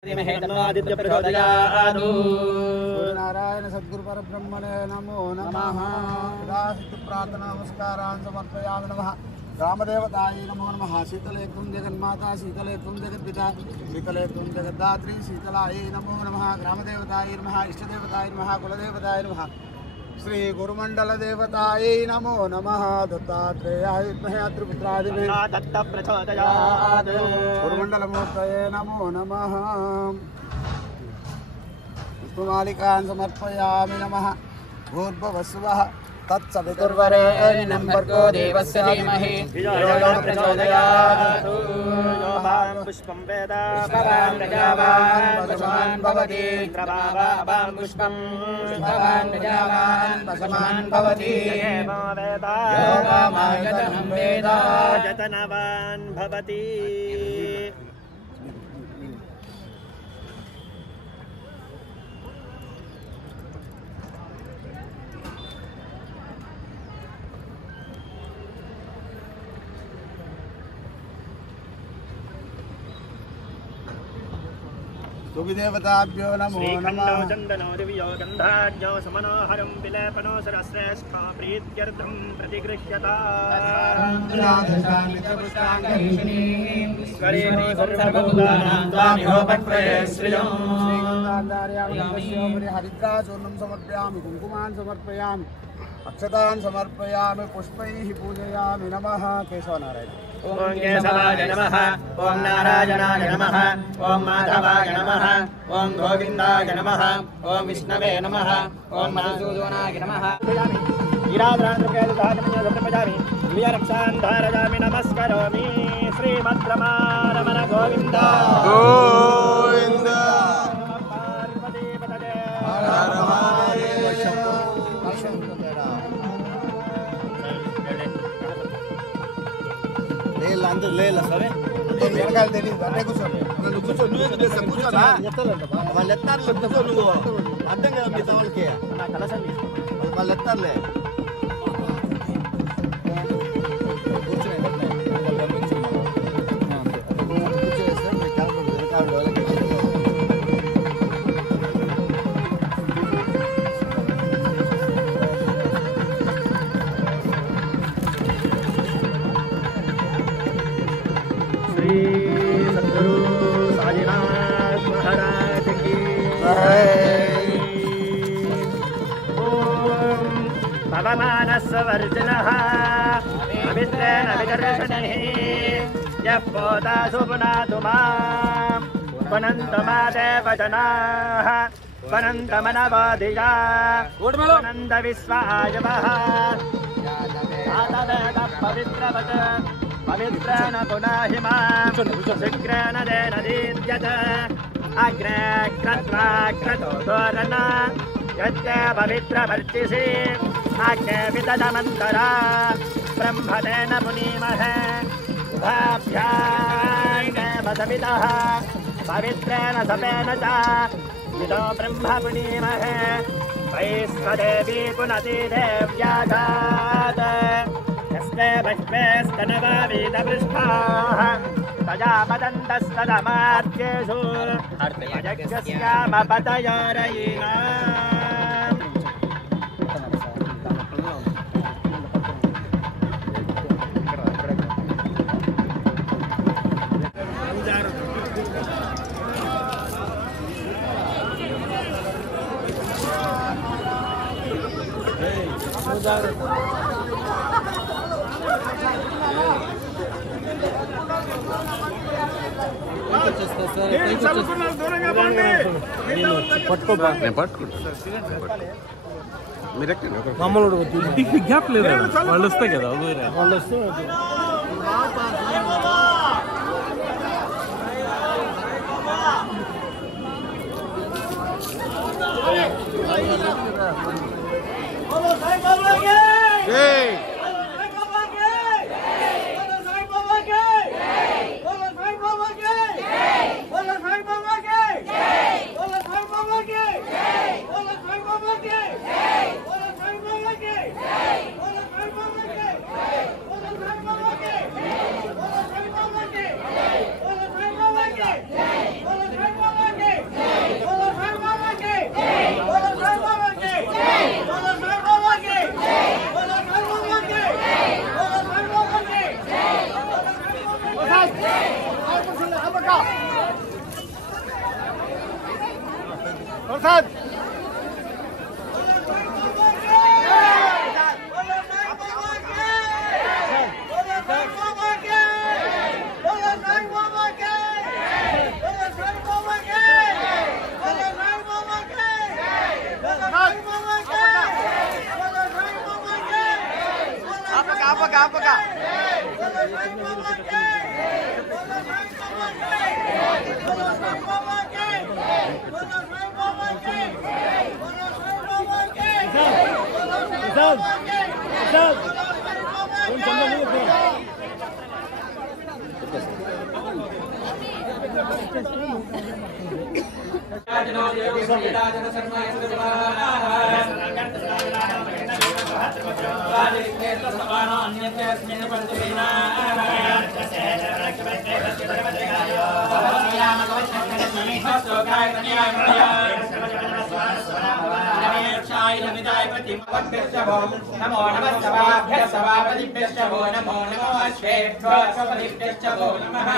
नारायण सद्गुरु परब्रह्मणे नमो नमः। प्रार्थना नमस्कारान् समर्पयामि नमः। ग्रामदेवतायै नमो नमः। शीतले त्वं जगन्माता, शीतले त्वं जगत्पिता, शीतले त्वं जगद्धात्री, शीतलायै नमो नमः। ग्रामदेवतायै नमः। इष्टदेवतायै नमः। कुलदेवतायै नमः। श्री गुरुमंडल देवतायै नमो नमः। दत्तात्रेयाय विद्महे त्रिपुत्रादिवे दत्त प्रचोदयात्। गुरुमंडल मूर्तये नमो नमः। पुष्पमालिकान् समर्पयामि नमः। भूर्भुवस्सुवः तत्सवितुर्वरेण्यं भर्गो देवस्य धीमहि धियो यो न प्रचोदयात्। पुष्पं वेद पुष्पवान् प्रजावान् पशुमान् भवति। प्रभावान् पुष्पं पुष्पवान् प्रजावान् पशुमान् भवति। एव वेद यो वामायतनं वेद यतनवान् भवति। देवताभ्यो नमो नमः। चंदनो दिव्यो गंधाढ्यो समनोहरं विलेपनो सरश्रेष्ठा प्रीत्यर्थं प्रतिगृह्यता। हरिद्राचूर्णं समर्पयामि, कुङ्कुमान् समर्पयामि, अक्षतान् समर्पयामि, पुष्पैः पूजयामि। नमः केशवनारायण। ओम केशवाय नमः। ओम नारायणाय नमः। ओम माधवाय नमः। ओम गोविंदाय नमः। ओम विष्णवे नमः। ओम मधुसूदनाय नमः। रक्षान्धारयामि नमस्करोमि। श्रीमद्रमारमण गोविन्द गोविन्द। అందరూ లేలా సరే వెనకాల తెలియదు అంటే కూర్చోండి. నువ్వు కూర్చో, నువ్వు కూర్చోనా వాళ్ళు ఎత్తారులే. కూర్చో నువ్వు, అర్థం కదా మీ సవాళ్ళకి. వాళ్ళు ఎత్తారులే. पवमानस्वर्जनः पवित्रेण विदर्शनैः यः पोतासु पुनातु मां पुनन्तमादेव जनाः पुनन्तमनवधिया पुनन्तविश्वायवः जातवेदः पवित्रवत् पवित्रेण पुनाहि मां शीघ्रेण तेन दीर्यत अग्रे क्रत्वा क्रतो दोरन यत्ते पवित्रवर्चिषि आज्ञे विदधमन्तरा ब्रह्मतेन पुनीमहे उभाभ्यां सवितः पवित्रेण सपेन च विदो ब्रह्म पुनीमहे वैश्वदेवी पुनति देव्याजात् यस्ते भक्ष्मे स्तनवा वेदपृष्ठाः तजा पदन्तस्तदमार्त्येषु यज्ञस्यामपतयोरयिना మామూలు గ్యాప్ లేదు, వాళ్ళు వస్తాయి కదా వాళ్ళు వస్తే प्रसाद apa? नमो नमः सभाभ्यः सभापतिभ्यश्च वो नमो नमो श्वेभ्यो सपतिभ्यश्च वो नमः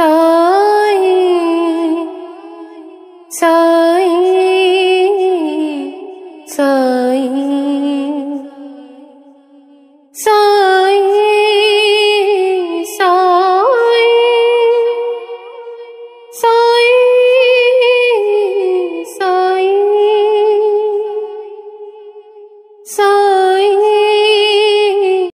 Sai